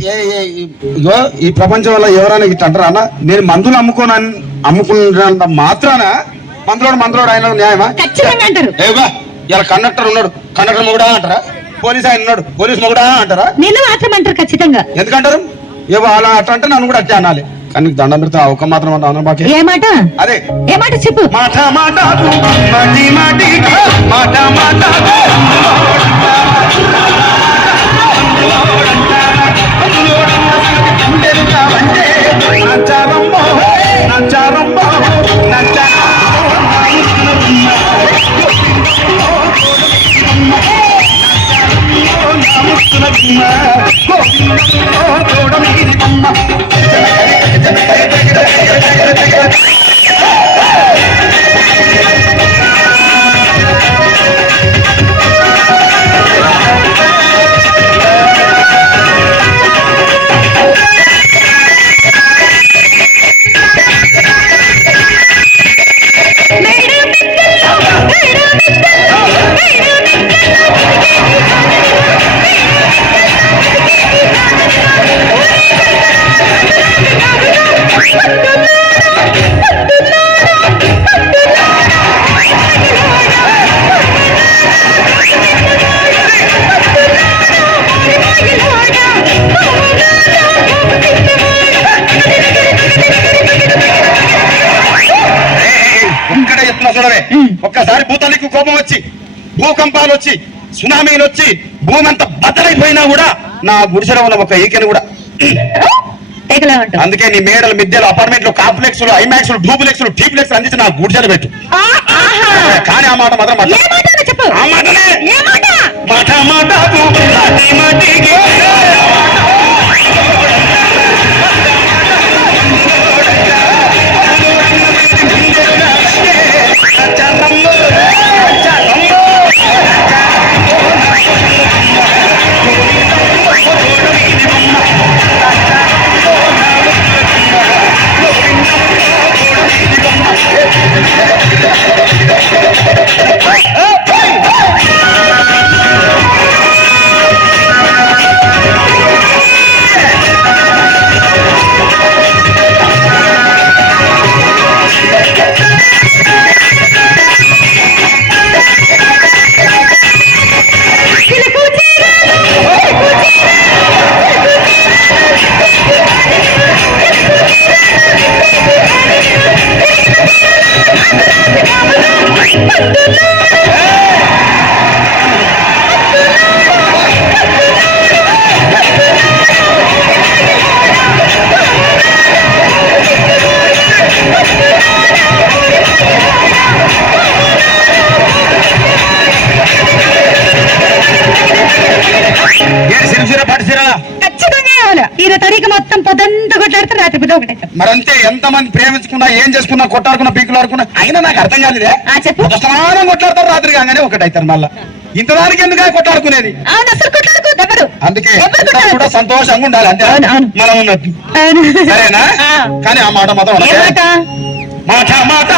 ఇగో ఈ ప్రపంచంలో ఎవరైనా ఇట్లా అంటారా అన్న నేను మందులు అమ్ముకోను అమ్ముకున్నంత మాత్రాన మందులోడు మందులోడు ఆయన న్యాయమా ఏవా ఇలా కండక్టర్ ఉన్నాడు కండక్టర్ మొగుడా అంటారా పోలీస్ ఆయన ఉన్నాడు పోలీస్ మొగుడా అంటారా నిన్ను మాత్రం అంటారు ఖచ్చితంగా ఎందుకంటారు ఏవో అలా అట్లా అంటే నన్ను కూడా అట్లా అనాలి కానీ దండం పెడితే ఒక మాత్రం అన్నా బాకే ఏ మాట అదే ఏ మాట చెప్పు మాట మాట మాటి మాటి మాట ఒక్కడే చెప్తున్నా చూడవే ఒక్కసారి భూతానికి కోపం వచ్చి భూకంపాలు వచ్చి సునామీలు వచ్చి భూమి అంతా బద్దలైపోయినా కూడా నా గుడిసెలో ఉన్న ఒక ఈకెను కూడా. అందుకే నీ మేడలు మిద్దెలు అపార్ట్మెంట్లు కాంప్లెక్స్ డైమాక్స్ డూప్లెక్స్ టీప్లెక్స్ అందించి నా గుడిసెలు పెట్టు. కానీ ఆ మాట మాత్రం మాట మాట ఏడు సిరిసిర పాటి ఒకటే. మరంతే ఎంత మంది ప్రేమించుకున్నా ఏం చేసుకున్నా కొట్టాడుకున్నా పీకులు ఆడుకున్నా అయినా నాకు అర్థం కాలేదే? చెప్పు. సమానం కొట్లాడతారు రాత్రి కాగానే ఒకటైతారు మళ్ళా. ఇంతదానికి ఎందుకు కొట్టాడుకునేది అవును అసలు కొట్లాడుకో ఎవరు? అందుకే కూడా సంతోషంగా ఉండాలి అంతే. మనం ఉన్నట్టు. సరేనా. కానీ ఆ మాట మాత్రం మాట? మాట